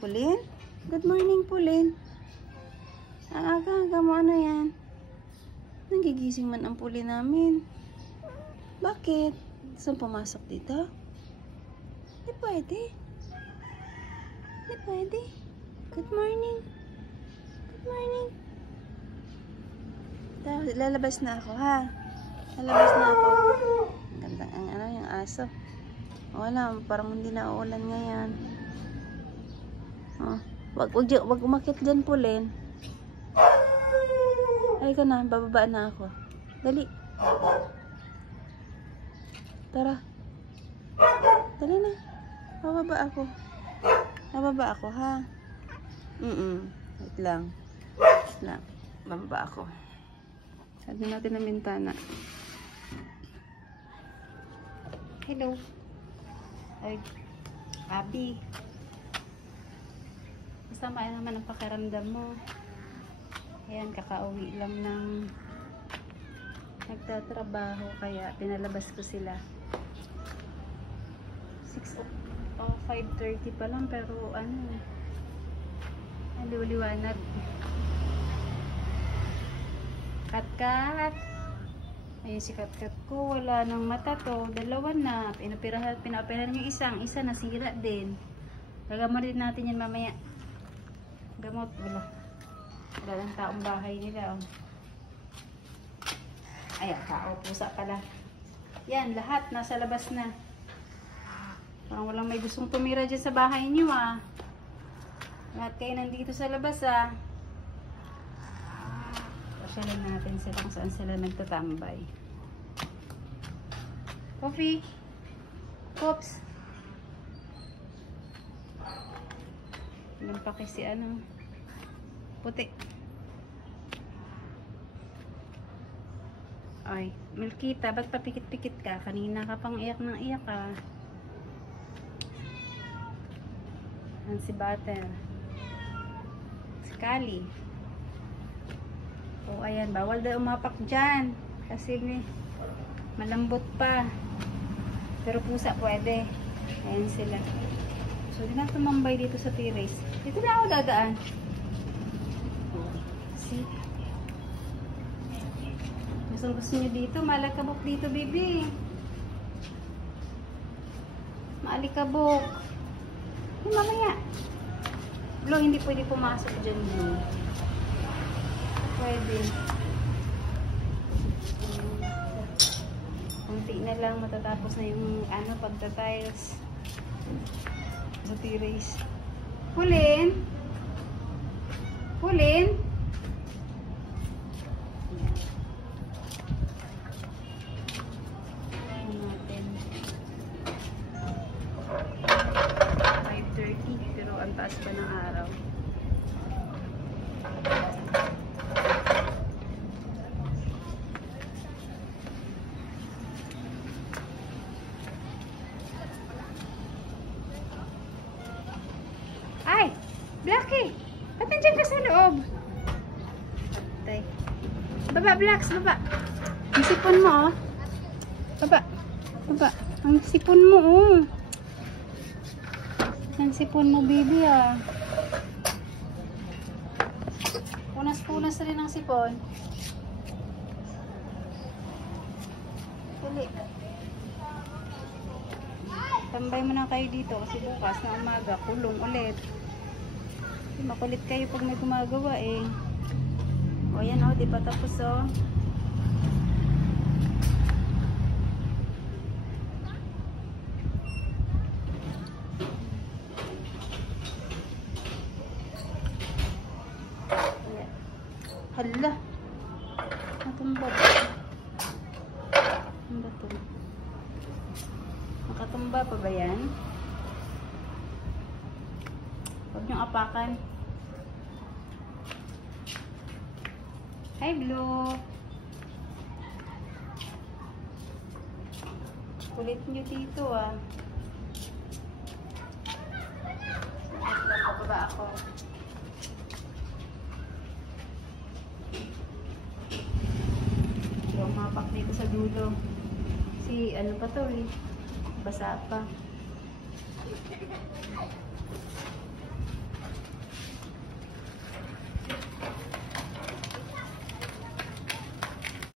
Pulin? Good morning, Pulin. Ang aga-aga mo, ano yan? Nagigising man ang Pulin namin. Bakit? Saan pumasok dito? Di pwede. Di pwede. Good morning. Good morning. Lalabas na ako, ha? Lalabas na ako. Ang ganda, yung aso. Wala, parang hindi na uulan ngayon. Oh, wag umakit dyan, Pulin. Ay ka na, bababa na ako. Dali. Tara. Dali na. Bababa ako. Bababa ako, ha? Wait lang. Wait lang. Bababa ako. Sabi natin ang bintana. Hello. Ay, Abi. Masama naman ang pakiramdam mo. Ayan, kakauwi lang ng nagtatrabaho, kaya pinalabas ko sila. 5:30 pa lang, pero ano, liwanag. Kat-kat. Ayun si kat-kat ko, wala nang mata to. Dalawa na. Pinapirahan yung isa nasira din. Gagamotin natin yan mamaya. Gamot, wala ng taong bahay nila. Oh. Ayan, tao, pusa pala. Yan, lahat nasa labas na. Parang walang may gustong tumira dyan sa bahay niyo, ah. Lahat kayo nandito sa labas, ah. Pasyalan natin sila kung saan sila nagtatambay. Coffee. Pops. Ilang pa kasi ano. Puti. Ay, Milkita, ba't papikit-pikit ka? Kanina ka pang iyak ng iyak, ah. Si Butter. Si Kali. O, ayan. Bawal daw umapak dyan. Kasi malambot pa. Pero pusa pwede. Ayan sila. So, di na tumambay dito sa terrace. Dito na ako dadaan. See? Gusto nyo dito. Malakabok dito, baby. Maalikabok. Yung mamaya. Blo, hindi pwede pumasok dyan yun. Pwede. Kunti na lang matatapos na yung ano, pagta-tiles sa terrace. Pulin? Pulin? Ang taas pa ng araw. Ay! Blackie! Ba't nandiyan ka sa loob? Tay. Baba, Blacks! Baba! Ang sipon mo, oh. Baba! Baba! Ang sipon mo, oh. Ang sipon mo, baby, ah. Punas-punas rin ang sipon. Dali. Tambay mo na kayo dito kasi bukas na umaga, kulong ulit. Makulit kayo pag may gumagawa, eh. O, yan, oh. Di pa tapos, oh. Hala. Natumba ba? Ano ba ito? Nakatumba pa ba yan? Huwag niyong apakan. Hi, Blue. Kulit niyo dito, ah. Pababa ako. Mapak dito sa dulo. Si ano pa to, eh. Basa pa.